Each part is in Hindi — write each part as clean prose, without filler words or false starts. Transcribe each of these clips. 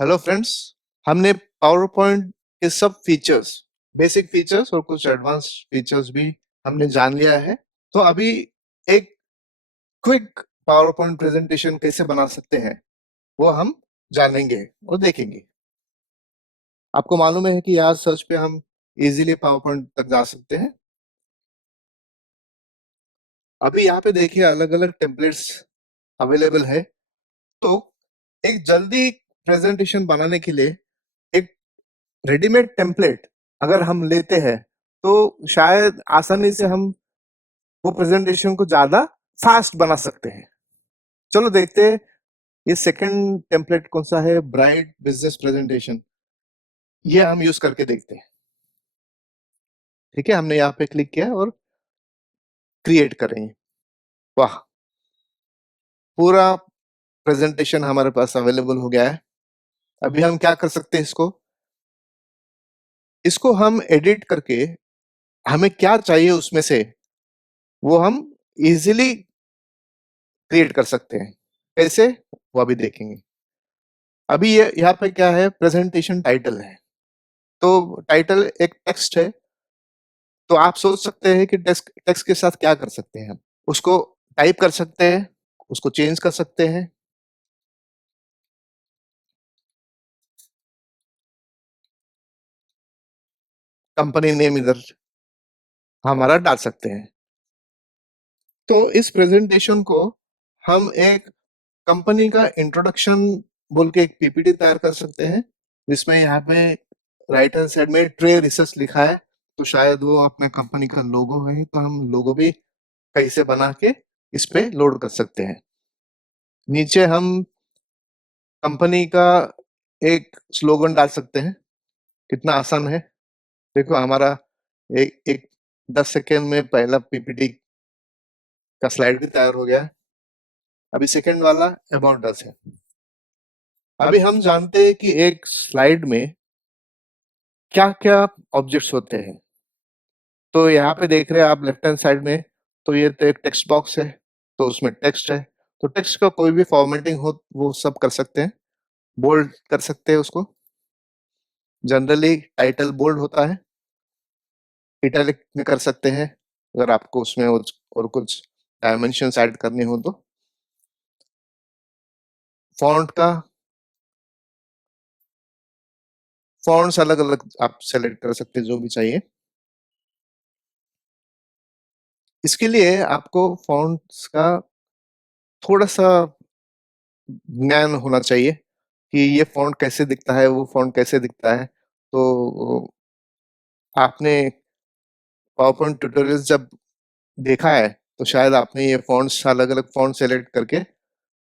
Hello friends. हमने पावर पॉइंट के सब फीचर्स, बेसिक फीचर्स और कुछ एडवांस फीचर्स भी हमने जान लिया है। तो अभी एक क्विक पावर पॉइंट प्रेजेंटेशन कैसे बना सकते हैं वो हम जानेंगे और देखेंगे। आपको मालूम है कि यार सर्च पे हम इजीली पावर पॉइंट तक जा सकते हैं। अभी यहाँ पे देखिए अलग अलग टेम्पलेट्स अवेलेबल है। तो एक जल्दी प्रेजेंटेशन बनाने के लिए एक रेडीमेड टेम्पलेट अगर हम लेते हैं तो शायद आसानी से हम वो प्रेजेंटेशन को ज्यादा फास्ट बना सकते हैं। चलो देखते हैं ये सेकंड टेम्पलेट कौन सा है, ब्राइट बिजनेस प्रेजेंटेशन। ये हम यूज करके देखते हैं। ठीक है, हमने यहाँ पे क्लिक किया और क्रिएट करेंगे। वाह, पूरा प्रेजेंटेशन हमारे पास अवेलेबल हो गया है। अभी हम क्या कर सकते हैं, इसको इसको हम एडिट करके हमें क्या चाहिए उसमें से वो हम इजीली क्रिएट कर सकते हैं। कैसे, वो अभी देखेंगे। अभी ये यहाँ पे क्या है, प्रेजेंटेशन टाइटल है। तो टाइटल एक टेक्स्ट है। तो आप सोच सकते हैं कि टेक्स्ट टेक्स्ट के साथ क्या कर सकते हैं हम। उसको टाइप कर सकते हैं, उसको चेंज कर सकते हैं। कंपनी नेम इधर हमारा डाल सकते हैं। तो इस प्रेजेंटेशन को हम एक कंपनी का इंट्रोडक्शन बोल के एक पीपीटी तैयार कर सकते हैं, जिसमें यहाँ पे राइट हैंड साइड में ट्रे रिसर्च लिखा है। तो शायद वो अपने कंपनी का लोगो है, तो हम लोगो भी कहीं से बना के इस पे लोड कर सकते हैं। नीचे हम कंपनी का एक स्लोगन डाल सकते हैं। कितना आसान है। देखो हमारा एक एक 10 सेकेंड में पहला पीपीटी का स्लाइड भी तैयार हो गया है। अभी सेकंड वाला अबाउट अस है। अभी हम जानते हैं कि एक स्लाइड में क्या क्या ऑब्जेक्ट्स होते हैं। तो यहाँ पे देख रहे हैं आप लेफ्ट हैंड साइड में, तो ये तो एक टेक्स्ट बॉक्स है। तो उसमें टेक्स्ट है। तो टेक्स्ट का कोई भी फॉर्मेटिंग हो वो सब कर सकते हैं। बोल्ड कर सकते हैं उसको। जनरली टाइटल बोल्ड होता है। इटैलिक में कर सकते हैं अगर आपको उसमें और कुछ डायमेंशन ऐड करने हो तो। फॉन्ट का फॉन्ट्स अलग अलग आप सेलेक्ट कर सकते हैं, जो भी चाहिए। इसके लिए आपको फॉन्ट्स का थोड़ा सा ज्ञान होना चाहिए कि ये फॉन्ट कैसे दिखता है, वो फॉन्ट कैसे दिखता है। तो आपने पावर पॉइंट ट्यूटोरियल्स जब देखा है तो शायद आपने ये फॉन्ट्स अलग अलग फॉन्ट सेलेक्ट करके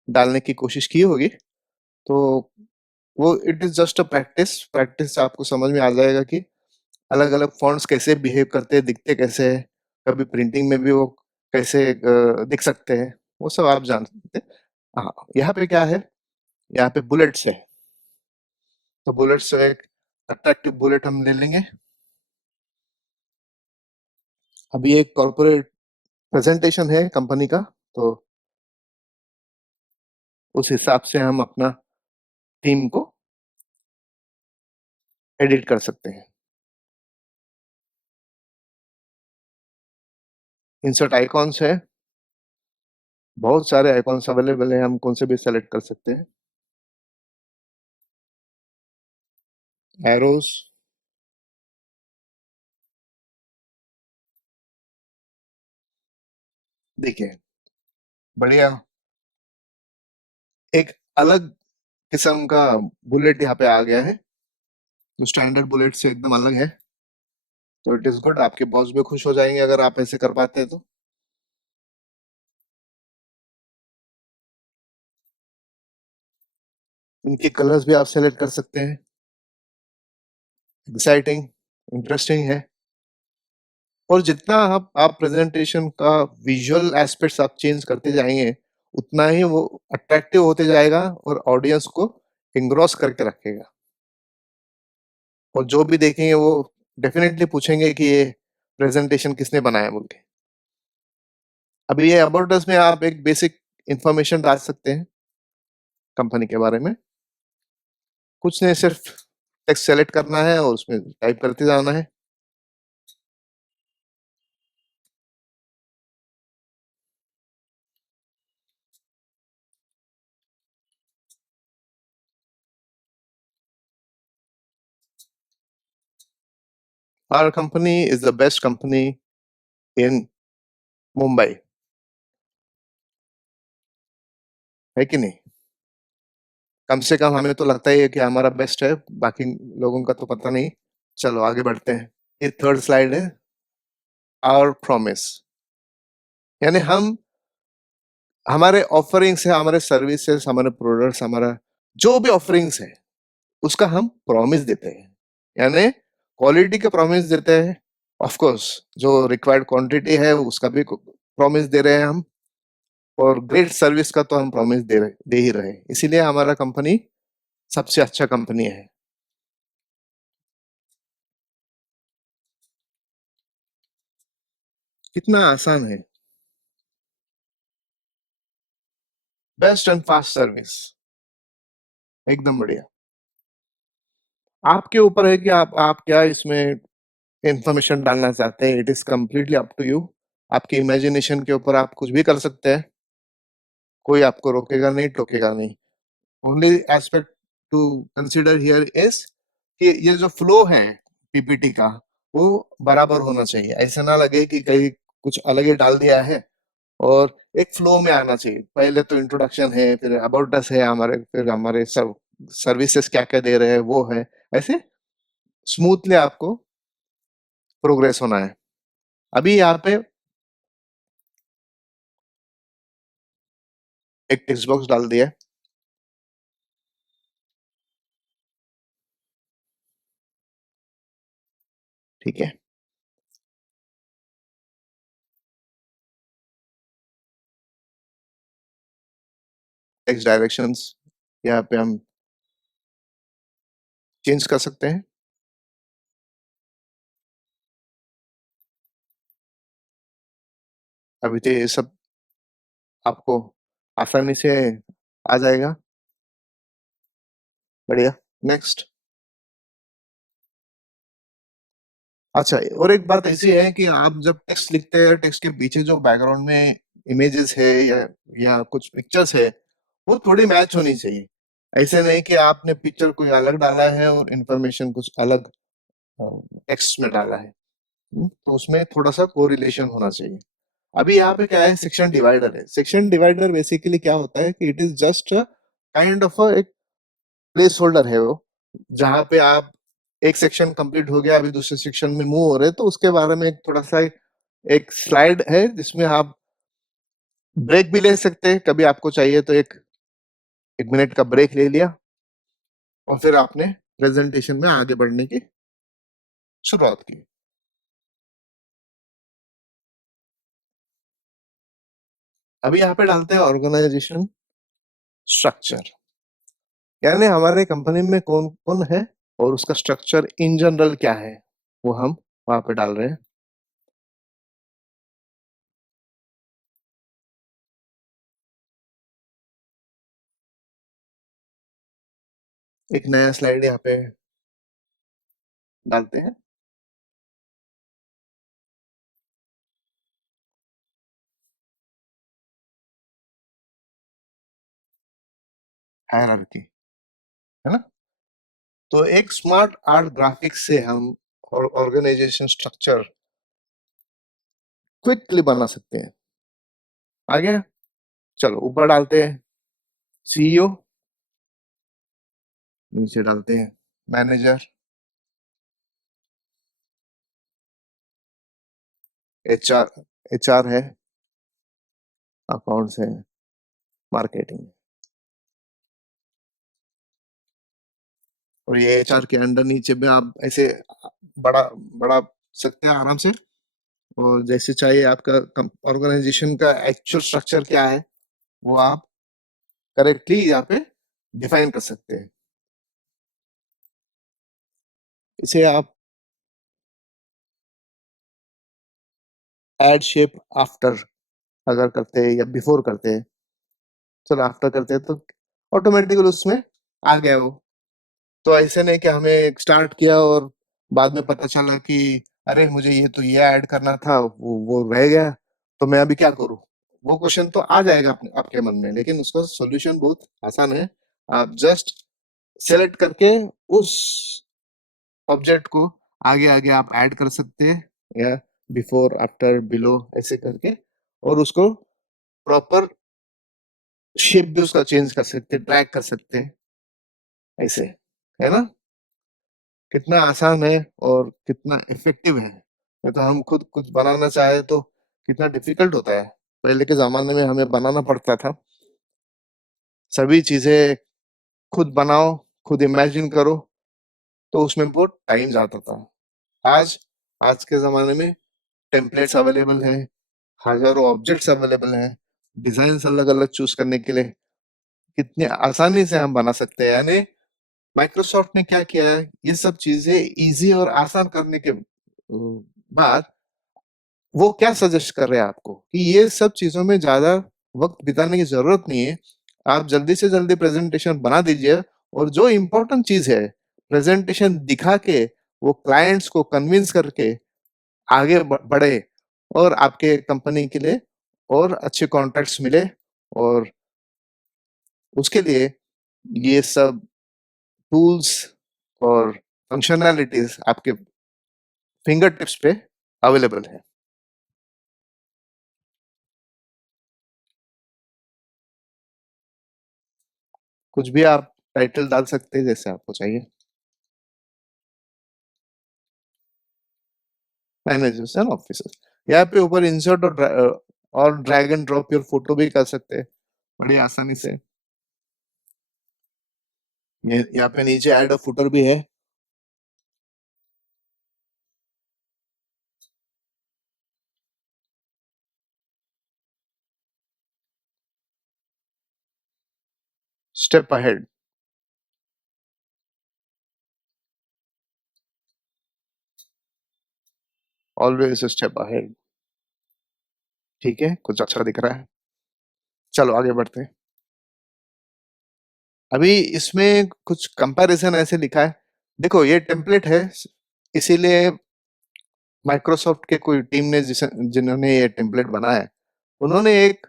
डालने की कोशिश की होगी। तो वो it is just a practice practice से आपको समझ में आ जाएगा कि अलग अलग फॉन्ट्स कैसे बिहेव करते हैं, दिखते कैसे हैं। कभी प्रिंटिंग में भी वो कैसे दिख सकते हैं, वो सब आप जान सकते हैं। हाँ, यहाँ पे क्या है, यहाँ पे बुलेट्स है। तो बुलेट्स एक अट्रैक्टिव बुलेट हम ले लेंगे। अभी एक कॉर्पोरेट प्रेजेंटेशन है कंपनी का, तो उस हिसाब से हम अपना थीम को एडिट कर सकते हैं। इंसर्ट आइकॉन्स है। बहुत सारे आइकॉन्स अवेलेबल है, हम कौन से भी सेलेक्ट कर सकते हैं। एरोस, देखिए बढ़िया। एक अलग किस्म का बुलेट यहाँ पे आ गया है, जो स्टैंडर्ड बुलेट से एकदम अलग है। तो इट इज गुड, आपके बॉस भी खुश हो जाएंगे अगर आप ऐसे कर पाते हैं तो। इनके कलर्स भी आप सेलेक्ट कर सकते हैं। एक्साइटिंग, इंटरेस्टिंग है। और जितना आप प्रेजेंटेशन का विजुअल एस्पेक्ट्स आप चेंज करते जाएंगे, उतना ही वो अट्रैक्टिव होते जाएगा और ऑडियंस को इंग्रॉस करके रखेगा। और जो भी देखेंगे वो डेफिनेटली पूछेंगे कि ये प्रेजेंटेशन किसने बनाया बोल के। अभी ये अबाउट अस में आप एक बेसिक इंफॉर्मेशन डाल सकते हैं कंपनी के बारे में। कुछ नहीं, सिर्फ टेक्स्ट सेलेक्ट करना है और उसमें टाइप करते जाना है। Our company is the best company in Mumbai, है कि नहीं? कम से कम हमें तो लगता ही है कि हमारा बेस्ट है, बाकी लोगों का तो पता नहीं। चलो आगे बढ़ते हैं। ये थर्ड स्लाइड है, आवर प्रॉमिस। यानी हम, हमारे ऑफरिंग्स है, हमारे सर्विसेज, हमारे प्रोडक्ट्स, हमारा जो भी ऑफरिंग्स है उसका हम प्रॉमिस देते हैं। यानी क्वालिटी का प्रॉमिस देते हैं, ऑफ कोर्स जो रिक्वायर्ड क्वांटिटी है उसका भी प्रॉमिस दे रहे हैं हम, और ग्रेट सर्विस का तो हम प्रॉमिस दे ही रहे हैं। इसीलिए हमारा कंपनी सबसे अच्छा कंपनी है। कितना आसान है, बेस्ट एंड फास्ट सर्विस, एकदम बढ़िया। आपके ऊपर है कि आप क्या इसमें इंफॉर्मेशन डालना चाहते हैं। It is completely up to you. आपकी इमेजिनेशन के ऊपर आप कुछ भी कर सकते हैं, कोई आपको रोकेगा नहीं, टोकेगा नहीं। Only aspect to consider here is कि ये जो फ्लो है पीपीटी का, वो बराबर होना चाहिए। ऐसा ना लगे कि कहीं कुछ अलग ही डाल दिया है, और एक फ्लो में आना चाहिए। पहले तो इंट्रोडक्शन है, फिर अबाउट अस है हमारे, फिर हमारे सब सर्विसेज क्या क्या दे रहे हैं वो है। ऐसे स्मूथली आपको प्रोग्रेस होना है। अभी यहाँ पे एक टेक्स्ट बॉक्स डाल दिया है, ठीक है। टेक्स्ट डायरेक्शंस यहाँ पे हम चेंज कर सकते हैं। अभी तो ये सब आपको आसानी से आ जाएगा। बढ़िया। नेक्स्ट। अच्छा, और एक बात ऐसी है कि आप जब टेक्स्ट लिखते हैं, टेक्स्ट के पीछे जो बैकग्राउंड में इमेजेस है या कुछ पिक्चर्स है, वो थोड़ी मैच होनी चाहिए। ऐसे नहीं कि आपने पिक्चर कोई अलग डाला है और इंफॉर्मेशन कुछ अलग टेक्स्ट में डाला है। तो उसमें थोड़ा सा कोरिलेशन होना चाहिए। अभी यहाँ पे क्या है, सेक्शन डिवाइडर है। सेक्शन डिवाइडर बेसिकली क्या होता है कि it is just kind of एक प्लेस होल्डर है वो, जहाँ पे आप एक सेक्शन कंप्लीट हो गया, अभी दूसरे सेक्शन में मूव हो रहे हैं, तो उसके बारे में थोड़ा सा एक स्लाइड है जिसमें आप ब्रेक भी ले सकते हैं। कभी आपको चाहिए तो एक 1 मिनट का ब्रेक ले लिया, और फिर आपने प्रेजेंटेशन में आगे बढ़ने की शुरुआत की। अभी यहाँ पे डालते हैं ऑर्गेनाइजेशन स्ट्रक्चर। यानी हमारे कंपनी में कौन कौन है और उसका स्ट्रक्चर इन जनरल क्या है, वो हम वहां पे डाल रहे हैं। एक नया स्लाइड यहाँ पे डालते हैं। हायरार्की, है ना? तो एक स्मार्ट आर्ट ग्राफिक्स से हम ऑर्गेनाइजेशन स्ट्रक्चर क्विकली बना सकते हैं। आगे चलो ऊपर डालते हैं सीईओ, नीचे डालते हैं मैनेजर, एचआर, एचआर है, अकाउंट्स है, मार्केटिंग। और ये एचआर के अंडर नीचे में आप ऐसे बड़ा बड़ा सकते हैं आराम से। और जैसे चाहिए आपका ऑर्गेनाइजेशन का एक्चुअल स्ट्रक्चर क्या है, वो आप करेक्टली यहाँ पे डिफाइन कर सकते हैं। इसे आप एड शेप आफ्टर अगर करते हैं या बिफोर करते हैं, चलो आफ्टर करते हैं तो ऑटोमेटिकली उसमें आ गया वो। तो ऐसे नहीं कि हमें स्टार्ट किया और बाद में पता चला कि अरे मुझे ये तो ये ऐड करना था, वो रह गया, तो मैं अभी क्या करूं। वो क्वेश्चन तो आ जाएगा आपके मन में, लेकिन उसका सॉल्यूशन बहुत आसान है। आप जस्ट सेलेक्ट करके उस ऑब्जेक्ट को आगे आगे आप ऐड कर सकते हैं, या बिफोर आफ्टर बिलो ऐसे करके, और उसको प्रॉपर शेप भी उसका चेंज कर सकते हैं, ट्रैक कर सकते हैं, ऐसे, है ना। कितना आसान है और कितना इफेक्टिव है। नहीं तो हम खुद कुछ बनाना चाहे तो कितना डिफिकल्ट होता है। पहले के जमाने में हमें बनाना पड़ता था, सभी चीजें खुद बनाओ, खुद इमेजिन करो, तो उसमें बहुत टाइम जाता था। आज आज के जमाने में टेम्पलेट्स अवेलेबल है, हजारों ऑब्जेक्ट्स अवेलेबल है, डिजाइन अलग अलग चूज करने के लिए कितनी आसानी से हम बना सकते हैं। यानी माइक्रोसॉफ्ट ने क्या किया है, ये सब चीजें इजी और आसान करने के बाद वो क्या सजेस्ट कर रहे हैं आपको कि ये सब चीजों में ज्यादा वक्त बिताने की जरूरत नहीं है। आप जल्दी से जल्दी प्रेजेंटेशन बना दीजिए, और जो इम्पोर्टेंट चीज है प्रेजेंटेशन दिखा के वो क्लाइंट्स को कन्विंस करके आगे बढ़े, और आपके कंपनी के लिए और अच्छे कॉन्ट्रैक्ट्स मिले। और उसके लिए ये सब टूल्स और फंक्शनैलिटीज आपके फिंगर टिप्स पे अवेलेबल है। कुछ भी आप टाइटल डाल सकते हैं जैसे आपको चाहिए। मैनेजर्स एंड ऑफिसर्स, यहाँ पे ऊपर इंसर्ट और drag and drop your photo भी कर सकते हैं बड़ी आसानी से। ये यहाँ पे नीचे ऐड अ फुटर भी है। Step ahead, always step ahead. ठीक है, कुछ अच्छा दिख रहा है। चलो आगे बढ़ते हैं। अभी इसमें कुछ कंपैरिजन ऐसे लिखा है, देखो ये टेम्पलेट है, इसीलिए माइक्रोसॉफ्ट के कोई टीम ने जिन्होंने ये टेम्पलेट बनाया है, उन्होंने एक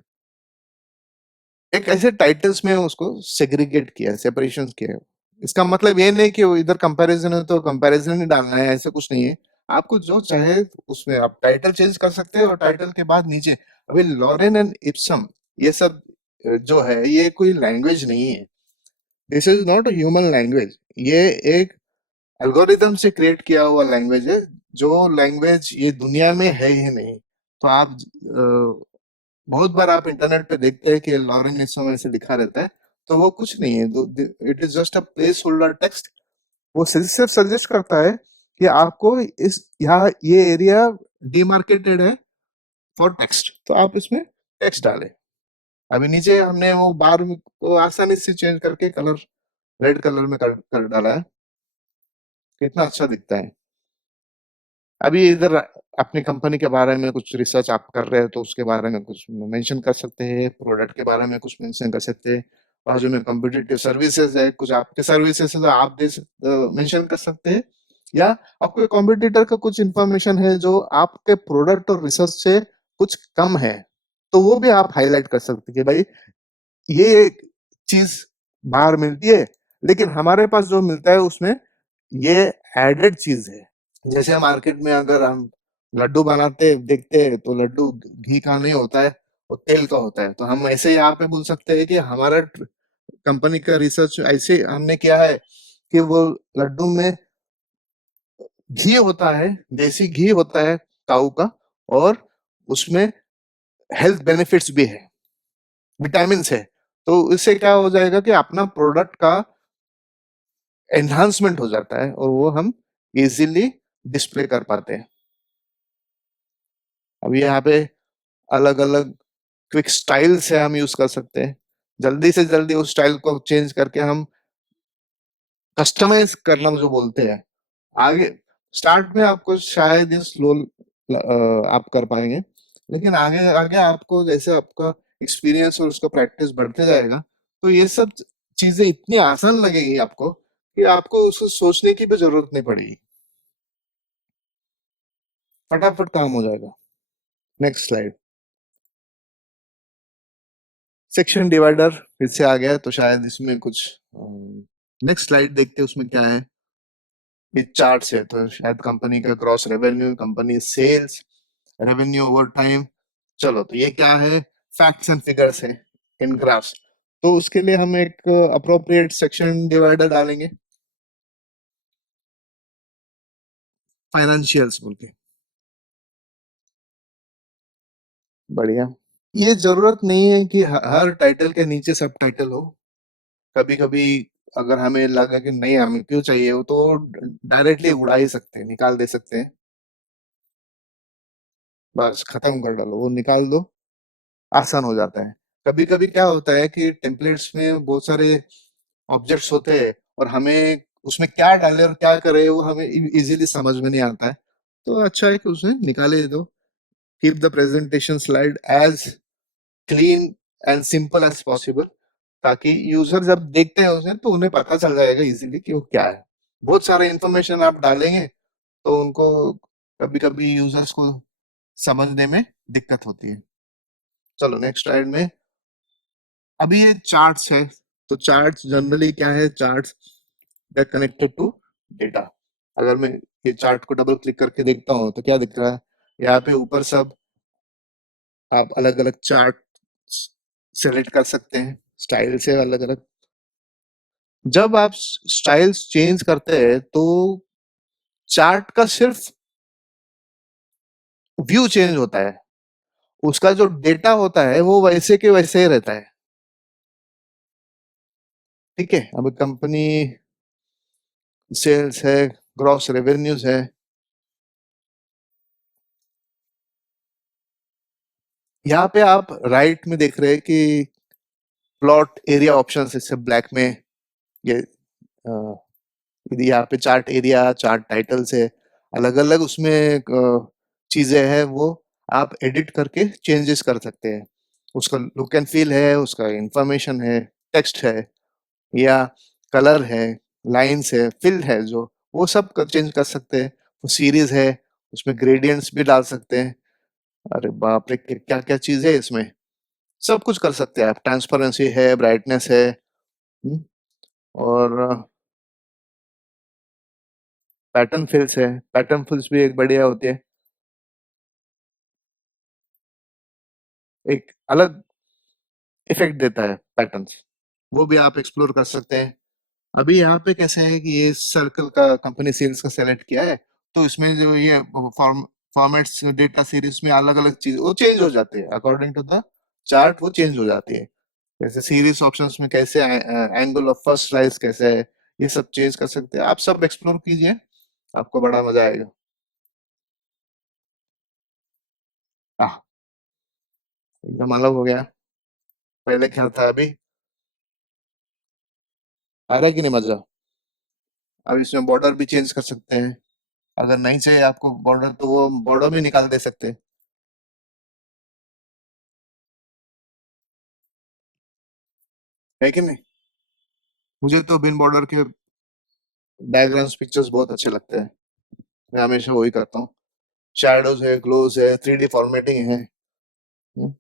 एक ऐसे टाइटल्स में उसको सेग्रीगेट किया, सेपरेशन किया है। इसका मतलब ये नहीं कि वो इधर कंपैरिजन है तो कंपैरिजन ही डालना है, ऐसा कुछ नहीं है। आपको जो चाहे उसमें आप टाइटल चेंज कर सकते हैं, और टाइटल के बाद नीचे अभी लॉरेन एंड इप्सम, ये सब जो है ये कोई लैंग्वेज नहीं है। This is not a human language. ये एक एल्गोरिदम से क्रिएट किया हुआ लैंग्वेज है, जो लैंग्वेज ये दुनिया में है ही नहीं। तो आप बहुत बार आप इंटरनेट पे देखते हैं कि लॉरेन इप्सम ऐसे लिखा रहता है, तो वो कुछ नहीं है, it is just a place holder text. वो सिर्फ सजेस्ट करता है कि आपको इस यहाँ ये एरिया डिमार्केटेड है फॉर टेक्स्ट, तो आप इसमें टेक्स्ट डालें। अभी नीचे हमने वो बार को आसानी से चेंज करके कलर रेड कलर में कर डाला है, कितना अच्छा दिखता है। अभी इधर अपनी कंपनी के बारे में कुछ रिसर्च आप कर रहे हैं तो उसके बारे में कुछ मेंशन कर सकते हैं, प्रोडक्ट के बारे में कुछ मेंशन कर सकते हैं, बाजू में कॉम्पिटिटिव सर्विसेज है, कुछ आपके सर्विसेज है तो आप मेंशन कर सकते हैं, या आपको कॉम्पिटिटर का कुछ इंफॉर्मेशन है जो आपके प्रोडक्ट और रिसर्च से कुछ कम है, तो वो भी आप हाईलाइट कर सकते हैं कि भाई ये चीज बाहर मिलती है, लेकिन हमारे पास जो मिलता है उसमें ये एडेड चीज है। जैसे मार्केट में अगर हम लड्डू बनाते देखते हैं तो लड्डू घी का नहीं होता है, वो तेल का होता है। तो हम ऐसे यहाँ पे बोल सकते हैं कि हमारा कंपनी का रिसर्च ऐसे हमने किया है कि वो लड्डू में घी होता है, देसी घी होता है काऊ का, और उसमें हेल्थ बेनिफिट्स भी है, विटामिन है। तो इससे क्या हो जाएगा कि अपना प्रोडक्ट का एनहांसमेंट हो जाता है, और वो हम इजीली डिस्प्ले कर पाते हैं। अब यहाँ पे अलग अलग क्विक स्टाइल से हम यूज कर सकते हैं, जल्दी से जल्दी उस स्टाइल को चेंज करके हम कस्टमाइज करना जो बोलते हैं। आगे स्टार्ट में आपको शायद ये स्लो आप कर पाएंगे, लेकिन आगे आगे आपको जैसे आपका एक्सपीरियंस और उसका प्रैक्टिस बढ़ते जाएगा, तो ये सब चीजें इतनी आसान लगेगी आपको कि आपको उसको सोचने की भी जरूरत नहीं पड़ेगी, फटाफट काम हो जाएगा। Next slide. सेक्शन डिवाइडर फिर से आ गया, तो शायद इसमें कुछ नेक्स्ट स्लाइड देखते हैं उसमें क्या है। ये चार्ट्स है, तो शायद कंपनी का gross revenue, company sales, revenue over time. चलो, तो ये क्या है, फैक्ट्स एंड फिगर्स है इन ग्राफ्स। तो उसके लिए हम एक अप्रोप्रिएट सेक्शन डिवाइडर डालेंगे, फाइनेंशियल्स बोल के। बढ़िया। ये जरूरत नहीं है कि हर टाइटल के नीचे सब टाइटल हो। कभी कभी अगर हमें लगा कि नहीं हमें क्यों चाहिए वो, तो डायरेक्टली उड़ा ही सकते हैं, निकाल दे सकते हैं। बस खत्म कर डालो, वो निकाल दो, आसान हो जाता है। कभी कभी क्या होता है कि टेम्पलेट्स में बहुत सारे ऑब्जेक्ट्स होते हैं, और हमें उसमें क्या डाले और क्या करे वो हमें इजीली समझ में नहीं आता है। तो अच्छा है कि उसमें निकाले दो। Keep the presentation slide as clean and simple as possible, ताकि यूजर जब देखते हैं उसे तो उन्हें पता चल जाएगा इजीली कि वो क्या है। बहुत सारा इंफॉर्मेशन आप डालेंगे तो उनको कभी कभी यूजर्स को समझने में दिक्कत होती है। चलो नेक्स्ट स्लाइड में। अभी ये चार्ट्स है, तो चार्ट्स जनरली क्या है, charts that connected to data. अगर मैं ये चार्ट को डबल क्लिक करके देखता हूँ तो क्या दिख रहा है, यहाँ पे ऊपर सब आप अलग अलग चार्ट सेलेक्ट कर सकते हैं, स्टाइल से अलग अलग। जब आप स्टाइल्स चेंज करते हैं तो चार्ट का सिर्फ व्यू चेंज होता है, उसका जो डेटा होता है वो वैसे के वैसे ही रहता है। ठीक है, अब कंपनी सेल्स है, ग्रॉस रेवेन्यूज है। यहाँ पे आप राइट में देख रहे हैं कि प्लॉट एरिया ऑप्शन इससे ब्लैक में, ये यदि यहाँ पे चार्ट एरिया, चार्ट टाइटल से अलग अलग उसमें चीजें हैं, वो आप एडिट करके चेंजेस कर सकते हैं। उसका लुक एंड फील है, उसका इंफॉर्मेशन है, टेक्स्ट है, या कलर है, लाइन्स है, फिल है, जो वो सब चेंज कर सकते हैं। वो सीरीज है, उसमें ग्रेडियंट्स भी डाल सकते हैं। अरे बाप रे, क्या क्या चीज है इसमें, सब कुछ कर सकते हैं आप। ट्रांसपेरेंसी है, ब्राइटनेस है, हम्म, और पैटर्न फिल्स है। पैटर्न फिल्स भी एक बढ़िया होती है, एक अलग इफेक्ट देता है पैटर्न्स, वो भी आप एक्सप्लोर कर सकते हैं। अभी यहाँ पे कैसा है कि ये सर्कल का कंपनी सेल्स का सेलेक्ट किया है, तो इसमें जो ये फॉर्मेट्स डेटा सीरीज में अलग अलग चीज वो चेंज हो जाते हैं अकॉर्डिंग टू द चार्ट, वो चेंज हो जाती है। जैसे सीरीज ऑप्शंस में कैसे एंगल ऑफ फर्स्ट राइज कैसे है, ये सब चेंज कर सकते हैं। आप सब एक्सप्लोर कीजिए, आपको बड़ा मजा आएगा। आह, एकदम अलग हो गया, पहले क्या था अभी। आ रहा है कि नहीं मजा। अब इसमें बॉर्डर भी चेंज कर सकते हैं, अगर नहीं चाहिए आपको बॉर्डर तो वो बॉर्डर भी निकाल दे सकते हैं, है कि नहीं। मुझे तो बिन बॉर्डर के डायग्राम्स पिक्चर्स बहुत अच्छे लगते हैं, मैं हमेशा वही करता हूँ। शैडोज है, ग्लोज है, 3D फॉर्मेटिंग है, हम्म,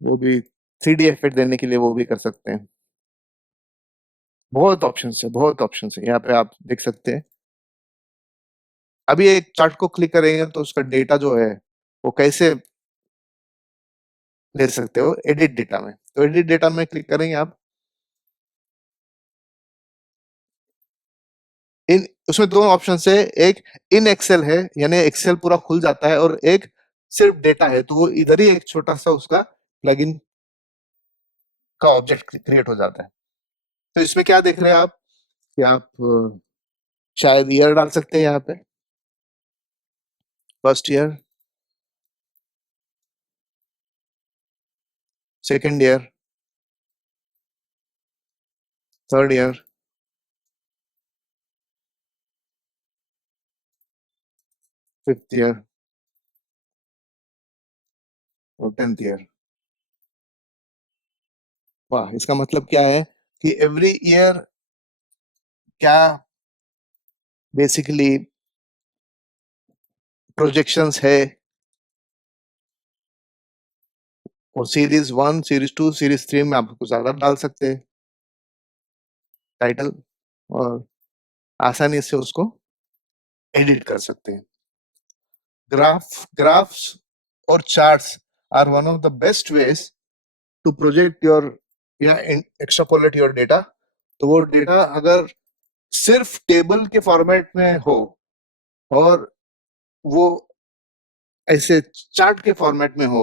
वो भी 3D इफेक्ट देने के लिए वो भी कर सकते हैं। बहुत ऑप्शंस है, बहुत ऑप्शंस है, यहाँ पे आप देख सकते हैं। अभी एक चार्ट को क्लिक करेंगे तो उसका डेटा जो है वो कैसे ले सकते हो, एडिट डेटा में। तो एडिट डेटा में क्लिक करेंगे आप, इन उसमें दो ऑप्शन है। एक इन एक्सेल है, यानी एक्सेल पूरा खुल जाता है, और एक सिर्फ डेटा है, तो वो इधर ही एक छोटा सा उसका प्लगइन का ऑब्जेक्ट क्रिएट हो जाता है। तो इसमें क्या देख रहे हैं आप कि आप शायद ईयर डाल सकते हैं यहाँ पे, first year, second year, third year, fifth year और 10th ईयर। वाह, इसका मतलब क्या है कि एवरी ईयर क्या बेसिकली प्रोजेक्शंस है, और सीरीज 1, सीरीज 2, सीरीज 3 में आप कुछ ज्यादा डाल सकते हैं टाइटल, और आसानी से उसको एडिट कर सकते हैं। ग्राफ्स और charts are one of the best ways to project your या एक्सट्रापोलेट योर डेटा। तो वो डेटा अगर सिर्फ टेबल के फॉर्मेट में हो, और वो ऐसे चार्ट के फॉर्मेट में हो,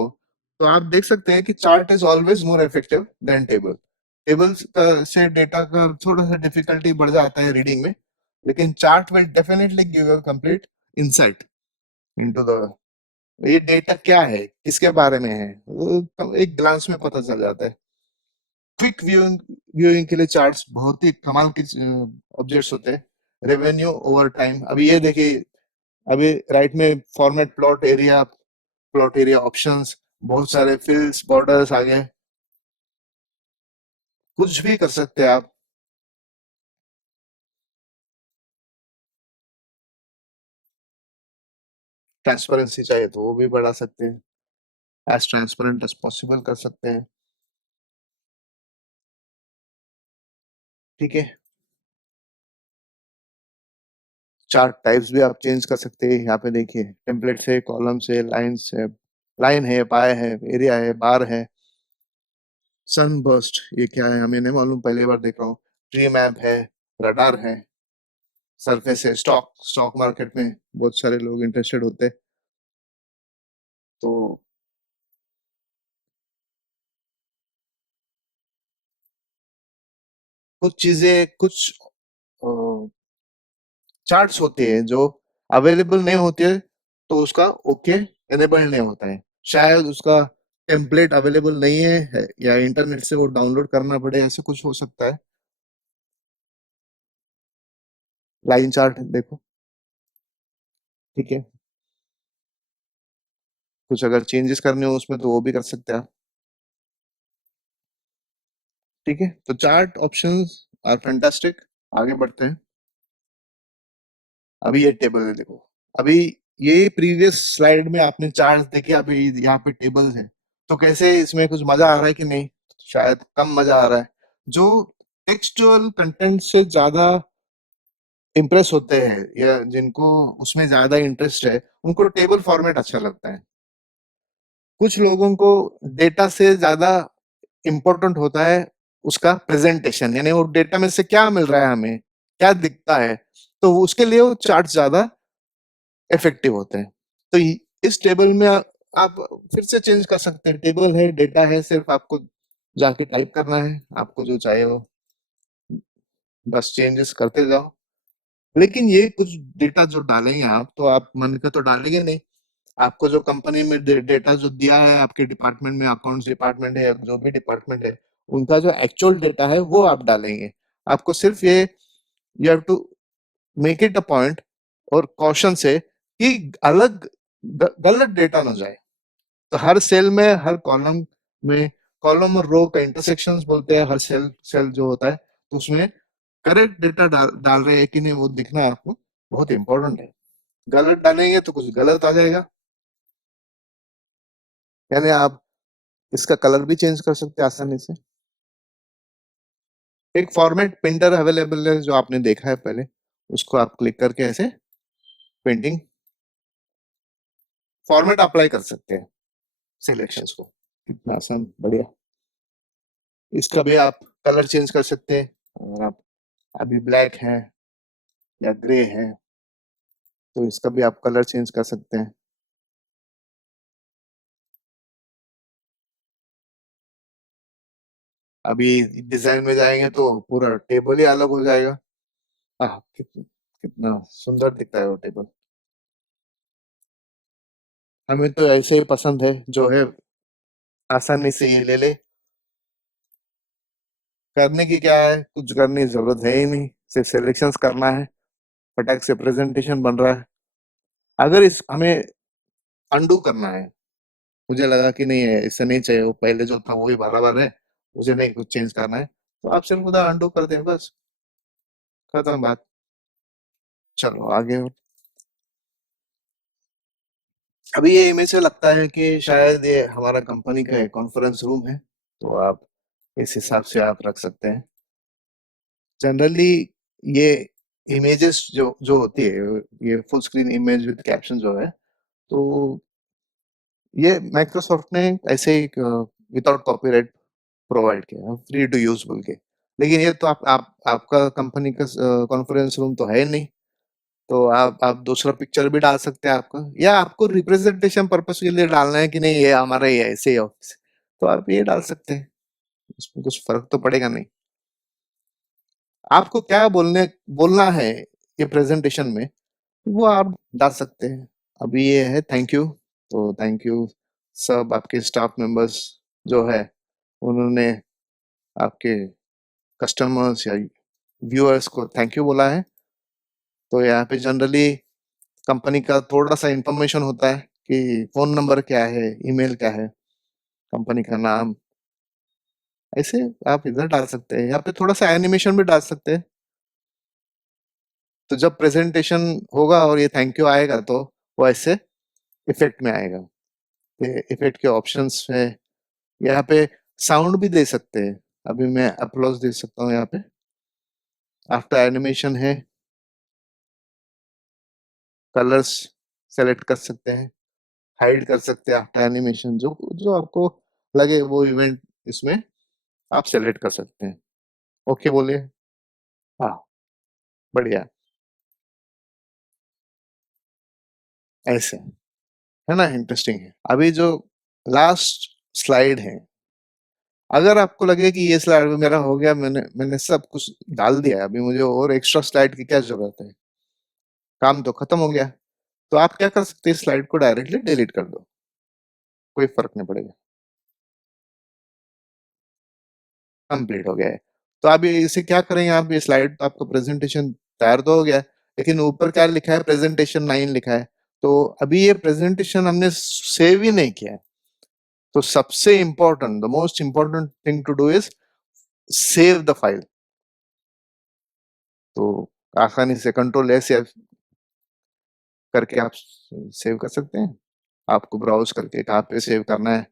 तो आप देख सकते हैं कि chart is always more effective than table. Tables का से डेटा का थोड़ा सा डिफिकल्टी बढ़ जाता है रीडिंग में, लेकिन chart will definitely give a complete insight into the ये डेटा क्या है, किसके बारे में है, वो एक ग्लांस में पता चल जाता है। क्विक व्यूइंग व्यूइंग के लिए चार्ट्स बहुत ही कमाल के ऑब्जेक्ट्स होते हैं। रेवेन्यू ओवर टाइम, अभी ये देखिए, अभी राइट में फॉर्मेट प्लॉट एरिया ऑप्शंस, बहुत सारे फील्ड्स बॉर्डर्स आ गए, कुछ भी कर सकते हैं आप। ट्रांसपेरेंसी चाहिए तो वो भी बढ़ा सकते हैं, एज ट्रांसपेरेंट एज पॉसिबल कर सकते हैं। ठीक है, चार्ट टाइप्स भी आप चेंज कर सकते हैं। यहाँ पे देखिए, टेम्पलेट है, कॉलम्स है, लाइन्स है, लाइन है, पाए है, एरिया है, बार है। सनबर्स्ट ये क्या है हमें नहीं मालूम, पहली बार देख रहा हूँ। ट्री मैप है, रडार है, सरफेस है, स्टॉक मार्केट में बहुत सारे लोग इंटरेस्टेड होते हैं। तो कुछ चीजें, कुछ चार्ट्स होते हैं जो अवेलेबल नहीं होते हैं, तो उसका ओके एनेबल नहीं होता है। शायद उसका टेम्पलेट अवेलेबल नहीं है, या इंटरनेट से वो डाउनलोड करना पड़े, ऐसे कुछ हो सकता है। लाइन चार्ट देखो, ठीक है, कुछ अगर चेंजेस करने हो उसमें तो वो भी कर सकते हैं आप। ठीक है, तो चार्ट ऑप्शंस आर फैंटास्टिक। आगे बढ़ते हैं। अभी ये टेबल है, देखो। अभी ये प्रीवियस स्लाइड में आपने चार्ट देखे, अभी यहाँ पे टेबल्स है। तो कैसे इसमें कुछ मजा आ रहा है कि नहीं? शायद कम मजा आ रहा है। जो टेक्सचुअल कंटेंट से ज्यादा इम्प्रेस होते हैं, या जिनको उसमें ज्यादा इंटरेस्ट है, उनको टेबल फॉर्मेट अच्छा लगता है। कुछ लोगों को डेटा से ज्यादा इम्पोर्टेंट होता है उसका प्रेजेंटेशन, यानी वो डेटा में से क्या मिल रहा है हमें, क्या दिखता है। तो उसके लिए वो चार्ट ज्यादा इफेक्टिव होते हैं। तो इस टेबल में आप फिर से चेंज कर सकते हैं। टेबल है, डेटा है, सिर्फ आपको जाके टाइप करना है, आपको जो चाहिए वो बस चेंजेस करते जाओ। लेकिन ये कुछ डेटा जो डालेंगे आप, तो आप मन का तो डालेंगे नहीं। आपको जो कंपनी में डेटा जो दिया है, आपके डिपार्टमेंट में, अकाउंट्स डिपार्टमेंट है, जो भी डिपार्टमेंट है, उनका जो एक्चुअल डेटा है वो आप डालेंगे। आपको सिर्फ ये, you have to make it a point और कॉशन से कि अलग गलत डेटा ना जाए। तो हर सेल में, हर कॉलम में, कॉलम और रो का इंटरसेक्शंस बोलते हैं, हर सेल सेल जो होता है, तो उसमें करेक्ट डेटा डाल रहे हैं कि नहीं, वो दिखना आपको बहुत इंपॉर्टेंट है। गलत डालेंगे तो कुछ गलत आ जाएगा। यानी आप इसका कलर भी चेंज कर सकते हैं आसानी से। एक फॉर्मेट प्रिंटर अवेलेबल है जो आपने देखा है पहले, उसको आप क्लिक करके ऐसे पेंटिंग फॉर्मेट अप्लाई कर सकते हैं सिलेक्शंस को। कितना आसान, बढ़िया। इसका भी आप कलर चेंज कर सकते हैं। अगर आप अभी ब्लैक है या ग्रे है, तो इसका भी आप कलर चेंज कर सकते हैं। अभी डिजाइन में जाएंगे तो पूरा टेबल ही अलग हो जाएगा। कितना सुंदर दिखता है वो टेबल। हमें तो ऐसे ही पसंद है, जो है आसानी से ये ले ले। करने की क्या है, कुछ करने की जरूरत है ही नहीं, सिर्फ सिलेक्शंस करना है, फटाक से प्रेजेंटेशन बन रहा है। अगर इस हमें अंडू करना है, मुझे लगा कि नहीं है, इससे नहीं चाहिए, वो पहले जो था वही बराबर है, मुझे नहीं कुछ चेंज करना है, तो आप सिर्फ उधर अंडू कर दें बस, खत्म बात। चलो आगे। अभी ये इमेज से लगता है कि शायद ये हमारा कंपनी का कॉन्फ्रेंस रूम है, तो आप इस हिसाब से आप रख सकते हैं। जनरली ये इमेजेस जो जो होती है, ये full screen image with caption जो है, तो ये माइक्रोसॉफ्ट ने ऐसे ही विदाउट कॉपीराइट प्रोवाइड किया, फ्री टू यूज बोल के। लेकिन ये तो आप आपका कंपनी का कॉन्फ्रेंस रूम तो है नहीं, तो आप दूसरा पिक्चर भी डाल सकते हैं आपका, या आपको रिप्रेजेंटेशन पर्पस के लिए डालना है कि नहीं ये हमारा ये ऐसे ही ऑफिस है, तो आप ये डाल सकते हैं। उसमें कुछ फर्क तो पड़ेगा नहीं। आपको क्या बोलना है ये प्रेजेंटेशन में, वो आप डाल सकते हैं। अभी ये है थैंक यू, तो थैंक यू सब आपके स्टाफ मेंबर्स जो है, उन्होंने आपके कस्टमर्स या व्यूअर्स को थैंक यू बोला है। तो यहाँ पे जनरली कंपनी का थोड़ा सा इंफॉर्मेशन होता है कि फोन नंबर क्या है, ईमेल क्या है, कंपनी का नाम, ऐसे आप इधर डाल सकते हैं। यहाँ पे थोड़ा सा एनिमेशन भी डाल सकते हैं, तो जब प्रेजेंटेशन होगा और ये थैंक यू आएगा तो वो ऐसे इफेक्ट में आएगा। ये इफेक्ट के ऑप्शंस है, यहाँ पे साउंड भी दे सकते हैं। अभी मैं अपलॉज दे सकता हूँ यहाँ पे, आफ्टर एनिमेशन है, कलर्स सेलेक्ट कर सकते हैं, हाइड कर सकते हैं आफ्टर एनिमेशन, जो जो आपको लगे वो इवेंट इसमें आप सेलेक्ट कर सकते हैं। ओके बोलिए। हाँ, बढ़िया। ऐसे है ना, इंटरेस्टिंग है। अभी जो लास्ट स्लाइड है, अगर आपको लगे कि ये स्लाइड में मेरा हो गया, मैंने मैंने सब कुछ डाल दिया है, अभी मुझे और एक्स्ट्रा स्लाइड की क्या जरूरत है, काम तो खत्म हो गया, तो आप क्या कर सकते हैं, स्लाइड को डायरेक्टली डिलीट कर दो, कोई फर्क नहीं पड़ेगा, कंप्लीट हो गया है। तो आप ये इसे क्या करेंगे, आप ये स्लाइड, आपका प्रेजेंटेशन तैयार तो हो गया है, लेकिन ऊपर क्या लिखा है, प्रेजेंटेशन 9 लिखा है। तो अभी ये प्रेजेंटेशन हमने सेव ही नहीं किया है। तो सबसे important, the most important thing to do is save the file. तो आसानी से कंट्रोल एस करके आप सेव कर सकते हैं। आपको ब्राउज करके कहाँ पे सेव करना है,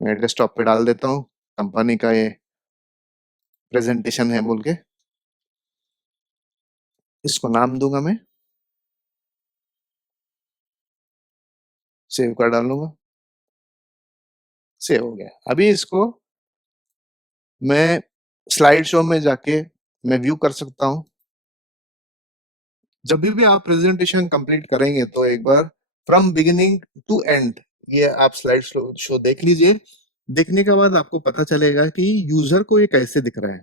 मैं डेस्कटॉप पे डाल देता हूँ, कंपनी का ये प्रेजेंटेशन है बोल के, इसको नाम दूंगा मैं, सेव कर डालूंगा, सेव हो गया। अभी इसको मैं स्लाइड शो में जाके मैं व्यू कर सकता हूँ। जब भी आप प्रेजेंटेशन कंप्लीट करेंगे तो एक बार फ्रॉम बिगिनिंग टू एंड ये आप स्लाइड शो देख लीजिए। देखने के बाद आपको पता चलेगा कि यूजर को ये कैसे दिख रहा है।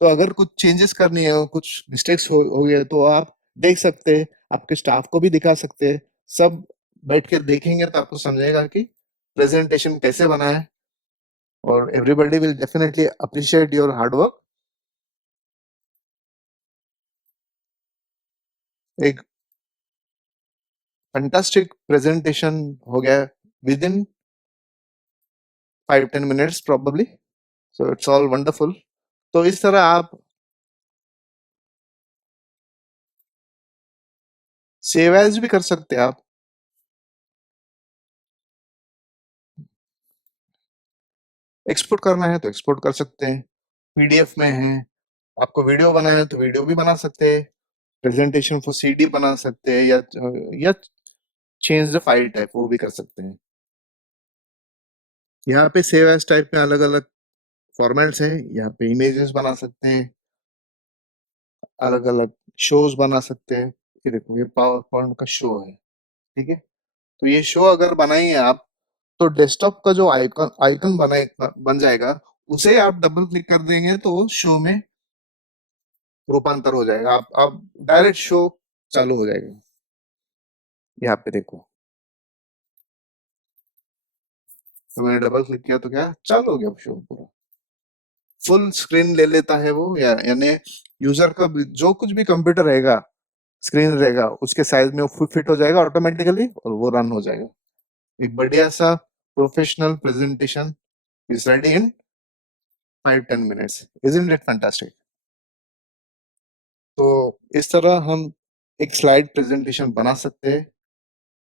तो अगर कुछ चेंजेस करनी है, कुछ मिस्टेक्स हो गए, तो आप देख सकते हैं, आपके स्टाफ को भी दिखा सकते हैं। सब बैठ के देखेंगे तो आपको समझेगा कि प्रेजेंटेशन कैसे बना है, और everybody will definitely appreciate your hard work. एक फैंटास्टिक प्रेजेंटेशन हो गया with in 5-10 minutes probably, so it's all wonderful। तो इस तरह आप सेव एज भी कर सकते हैं। आप एक्सपोर्ट करना है तो एक्सपोर्ट कर सकते हैं, पीडीएफ में है। आपको वीडियो बनाना है तो वीडियो भी बना सकते हैं, प्रेजेंटेशन फॉर सीडी बना सकते हैं, या चेंज द फाइल टाइप वो भी कर सकते हैं। यहाँ पे सेव एज टाइप में अलग अलग फॉर्मेट्स है, यहाँ पे इमेजेस बना सकते हैं, अलग अलग शोज बना सकते हैं। ये देखो, ये पावर पॉइंट का शो है, ठीक है। तो ये शो अगर बनाएंगे आप, तो डेस्कटॉप का जो आइकन आइकन बन जाएगा, उसे आप डबल क्लिक कर देंगे तो शो में रूपांतर हो जाएगा। आप डायरेक्ट शो चालू हो जाएगा। यहाँ पे देखो, तो मैंने डबल क्लिक किया तो क्या चालू हो गया शो पूरा, फुल स्क्रीन ले लेता है वो, यानी यूजर का जो कुछ भी कंप्यूटर रहेगा, स्क्रीन रहेगा, उसके साइज में वो फिट हो जाएगा ऑटोमेटिकली, और वो रन हो जाएगा। एक बढ़िया सा professional presentation is ready in 5-10 minutes। Isn't it fantastic? तो इस तरह हम एक स्लाइड प्रेजेंटेशन बना सकते हैं,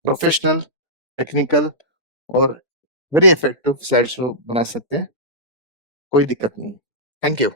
प्रोफेशनल, टेक्निकल और वेरी इफेक्टिव स्लाइड शो बना सकते हैं, कोई दिक्कत नहीं। Thank you.